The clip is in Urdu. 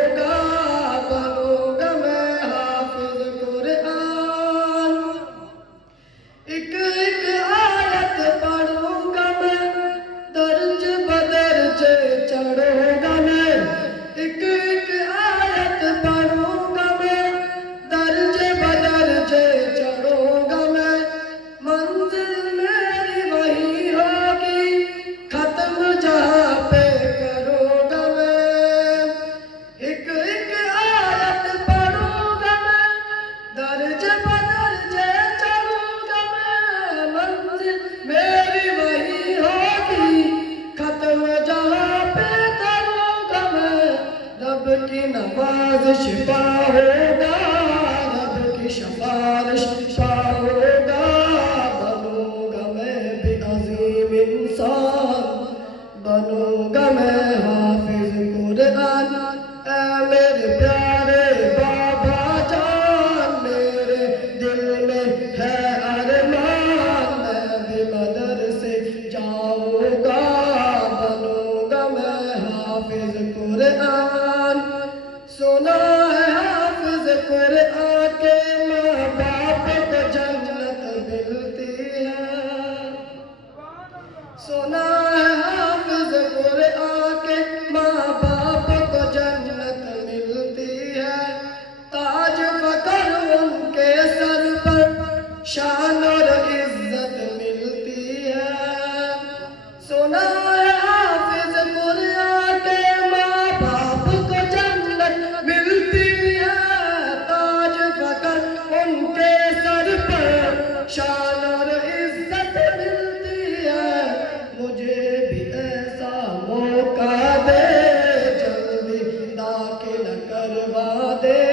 ہوگا، بنوں گا میں حافظ قرآن، ایک ایک آیت پڑھوں گا میں، درج بدرج چڑھوں گا میں، ایک ایک آیت پڑھوں گا میں، درج بدرج چڑھوں گا میں، منزل میری وہی ہوگی، ختم جہاں پہ کروں گا میں، ایک ایک آیت پڑھوں گا میں، درج بدرج چڑھوں گا میں، منزل میری وہی ہوگی، ختم جہاں پہ کروں گا میں، رب کی نوازش پا ہوگا، رب کی سفارش پا ہوگا، بنوں گا میں بھی عظیم انسان، بنوں گا میں حافظ قرآن، اے میرے پیارے بابا جان، میرے دل میں ہے ارمان، میں بھی مدرسے جاؤں گا، بنوں گا میں حافظ قرآن، سنا ہے حافظ قرآن کے ماں باپ کو جنت ملتی ہے، سنا ہے حافظ قرآن کے ماں باپ کو جنت ملتی ہے، تاج فخر ان کے سر پر شان اور عزت ملتی ہے، سنا ہے حافظ قرآن کے ماں باپ کو جنت ملتی ہے، تاج فخر ان کے سر پر شان اور عزت ملتی ہے، مجھے بھی ایسا موقع دے، جلدی داخل کروا دے،